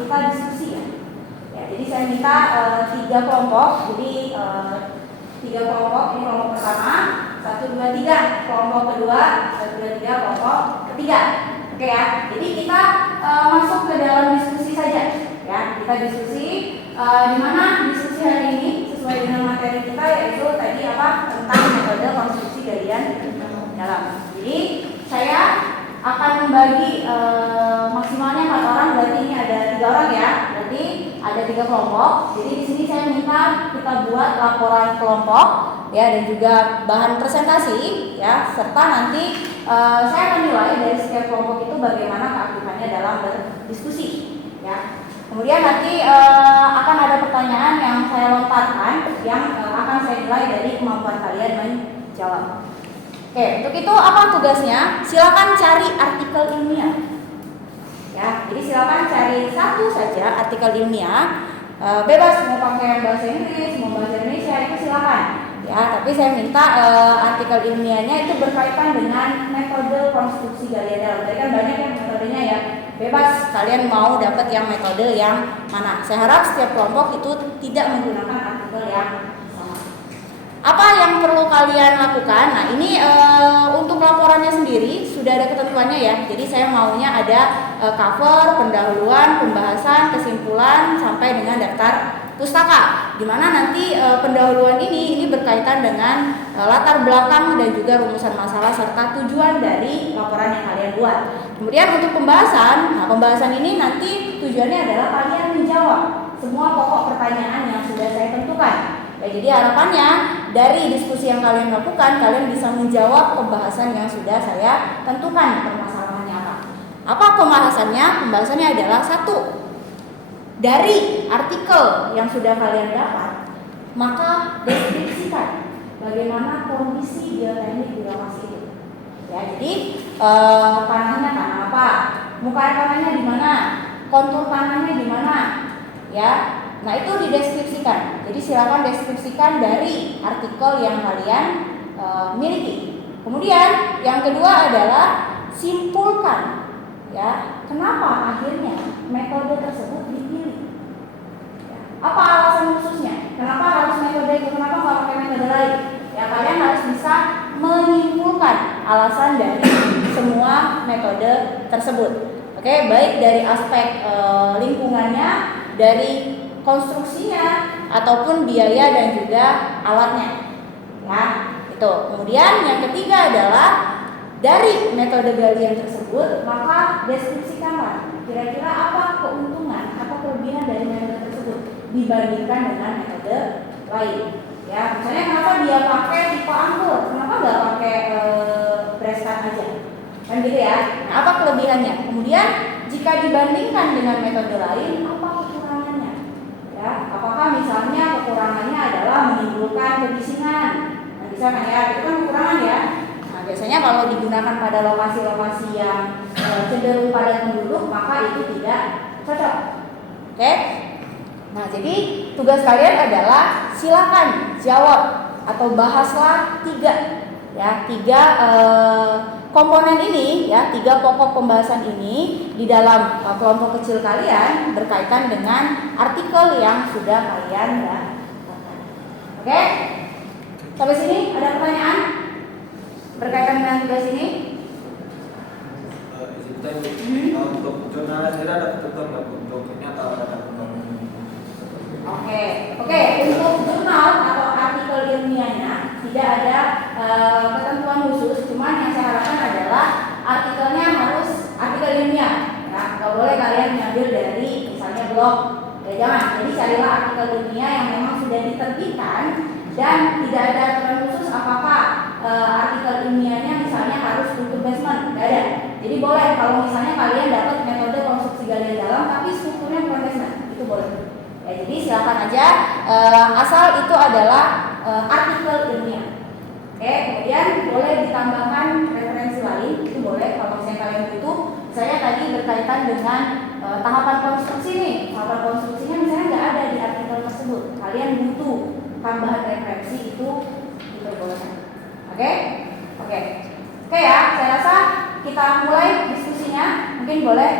kita diskusi ya. Ya, jadi saya minta 3 kelompok. Jadi 3 kelompok. Ini kelompok pertama, 1, 2, 3. Kelompok kedua, 1, 2, 3. Kelompok ketiga. Oke ya. Jadi kita masuk ke dalam diskusi saja. Ya, kita diskusi. Di mana diskusi hari ini sesuai dengan materi kita, yaitu tadi apa, tentang metode konstruksi galian dalam. Jadi saya akan membagi maksimalnya 4 orang, berarti ini ada 3 orang ya, berarti ada 3 kelompok. Jadi di sini saya minta kita buat laporan kelompok ya, dan juga bahan presentasi ya, serta nanti saya akan nilai dari setiap kelompok itu bagaimana keaktifannya dalam berdiskusi ya. Kemudian nanti akan ada pertanyaan yang saya lontarkan yang akan saya nilai dari kemampuan kalian menjawab. Oke, untuk itu apa tugasnya? Silakan cari artikel ilmiah. Ya, jadi silakan cari satu saja artikel ilmiah. Bebas mau pakai bahasa Inggris, mau bahasa Indonesia, itu silakan. Ya, tapi saya minta artikel ilmiahnya itu berkaitan dengan metode konstruksi galian dalam. Tadi kan banyak yang metodenya ya. Bebas kalian mau dapat yang metode yang mana. Saya harap setiap kelompok itu tidak menggunakan artikel yang sama. Apa yang perlu kalian lakukan? Nah, ini untuk laporannya sendiri sudah ada ketentuannya ya. Jadi saya maunya ada cover, pendahuluan, pembahasan, kesimpulan sampai dengan daftar pustaka. Di mana nanti pendahuluan ini berkaitan dengan latar belakang dan juga rumusan masalah serta tujuan dari laporan yang kalian buat. Kemudian untuk pembahasan, nah pembahasan ini nanti tujuannya adalah kalian menjawab semua pokok pertanyaan yang sudah saya tentukan. Ya, jadi harapannya dari diskusi yang kalian lakukan, kalian bisa menjawab pembahasan yang sudah saya tentukan permasalahannya apa. Apa pembahasannya? Pembahasannya adalah 1. Dari artikel yang sudah kalian dapat, maka deskripsikan bagaimana kondisi geoteknik di lokasi itu. Ya, jadi tanahnya tanah apa, muka air tanahnya di mana, kontur tanahnya di mana, ya. Nah, itu dideskripsikan. Jadi silakan deskripsikan dari artikel yang kalian miliki. Kemudian yang kedua adalah simpulkan, ya, kenapa akhirnya metode tersebut dipilih. Ya, apa alasan khususnya? Kenapa harus metode itu? Kenapa nggak pakai metode lain? Ya, kalian harus bisa menyimpulkan alasan dari semua metode tersebut. Oke, baik dari aspek lingkungannya, dari konstruksinya, ataupun biaya dan juga alatnya. Ya, itu. Kemudian yang ketiga adalah dari metode galian tersebut, maka deskripsikanlah kira-kira apa keuntungan, apa kelebihan dari metode tersebut dibandingkan dengan metode lain. Ya, misalnya kenapa dia pakai tipe angkur, kenapa nggak pakai Breskan aja, kan gitu ya. Nah, apa kelebihannya? Kemudian jika dibandingkan dengan metode lain, apa kekurangannya? Ya, apakah misalnya kekurangannya adalah menimbulkan kebisingan? Nah, bisa kan ya, itu kan kekurangan ya. Nah, biasanya kalau digunakan pada lokasi-lokasi yang cenderung padat penduduk, maka itu tidak cocok. Oke? Nah, jadi tugas kalian adalah silakan jawab atau bahaslah 3 komponen ini ya, 3 pokok pembahasan ini di dalam kelompok kecil kalian berkaitan dengan artikel yang sudah kalian dapatkan. Oke? Sampai sini ada pertanyaan berkaitan dengan tugas ini? Untuk jurnal sendiri ada ketentuan nggak untuk ini atau ada ketentuan? Oke. Untuk jurnal atau artikel ilmiahnya tidak ada ketentuan khusus, cuman yang saya harapkan adalah artikelnya harus artikel ilmiah. Ya, nggak boleh kalian ngambil dari misalnya blog. Ya, jangan. Jadi carilah artikel ilmiah yang memang sudah diterbitkan dan tidak ada aturan khusus apakah artikel ilmiahnya misalnya harus struktur basement, nggak ada. Jadi boleh kalau misalnya kalian dapat metode konstruksi galian dalam tapi strukturnya bukan basement, itu boleh. Ya, jadi silakan aja asal itu adalah artikel ilmiah. Oke, kemudian boleh ditambahkan referensi lain, itu boleh kalau misalnya kalian butuh. Saya tadi berkaitan dengan tahapan konstruksi nih. Tahapan konstruksinya misalnya nggak ada di artikel tersebut. Kalian butuh tambahan referensi, itu diperbolehkan. Oke ya. Saya rasa kita mulai diskusinya. Mungkin boleh